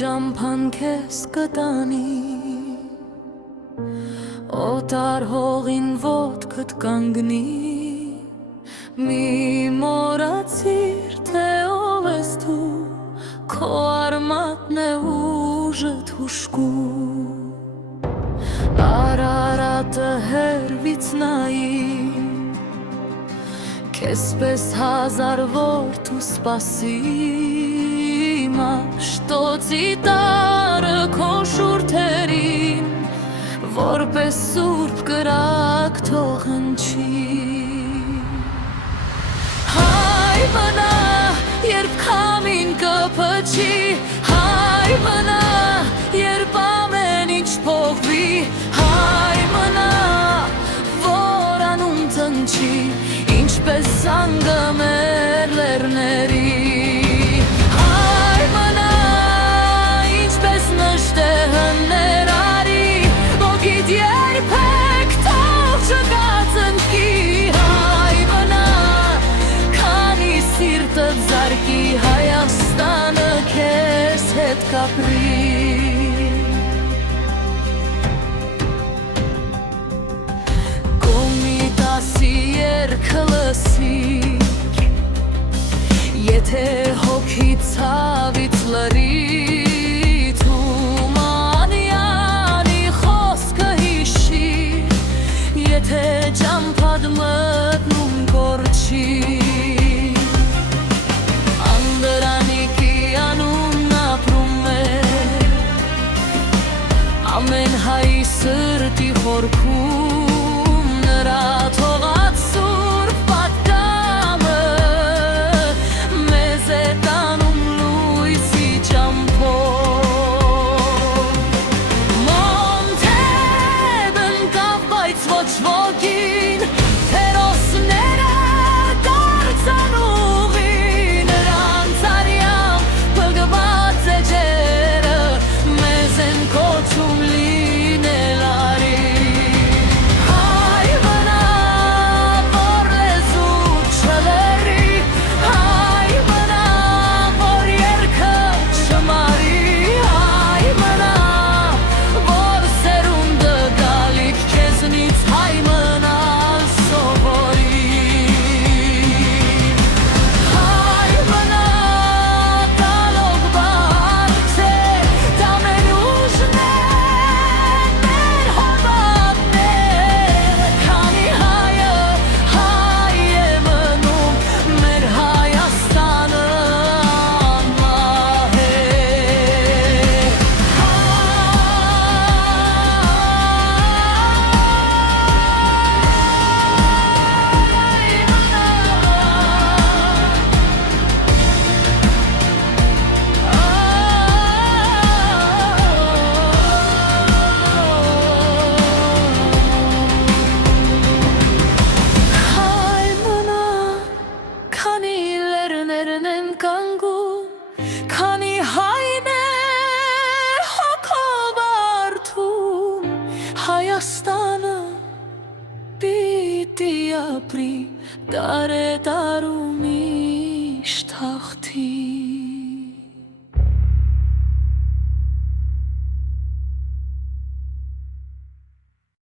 ջամփան քեզ կտանի օտար հողին ոտքդ կանգնի մի մոռացիր թե ով ես դու քո արմատն է ուժդ հուշկու Արարատը հեռվից նայի Քեզ պես հազար որդու սպասի Մաշտոցի տարը քո շուրթերին Որպես սուրբ կրակ թող հնչի Հայ մնա, երբ քամին կփչի Հայ մնա, երբ ամեն ինչ փոխվի Հայ մնա, որ անուն տնչի Ինչպես զանգը մեր լեռների Հայ մնա, ինչպես նշտեղը ներարի Ոգիդ երբեք թող չկածնկի Հայ մնա, քանի սիրտդ զարկի Հայաստանը քեզ հետ կապրի Կոմիտասի երգը լսիր Եթե հոգի ցավից լրի Թումանյանի խոսքը հիշիր Եթե ջամփադ մտնում կորչի Անդրանիկի անունն ապրում է Ամեն հայի սրտի խորքում Նրա թողած սուրբ պատգամը Մեզ է տանում լույսի ջամփով Մոնթեդ ընկավ, բայց ոչ ոքին Հերոսները դարձան ուղին Նրանց արյամբ փգված էջերը Մեզ են կոչում լինել արի Հայ մնա, որ լեզուդ չլերի Հայ մնա, որ երգը չմարի Հայ մնա, որ սերունդը գալիք քեզնից Հայ մնալ սովորի Հայ մնա, տալով բարձ է Դամեն ուժն է մեր հովատներ Քանի հայը հայ է մնում Մեր Հայաստանը անմահ է Հայ մնա, քանի լեռներն են կանգուն Քանի հայն է հոգով արդում Հայաստանը պիտի ապրի դարե դարում միշտ հաղթի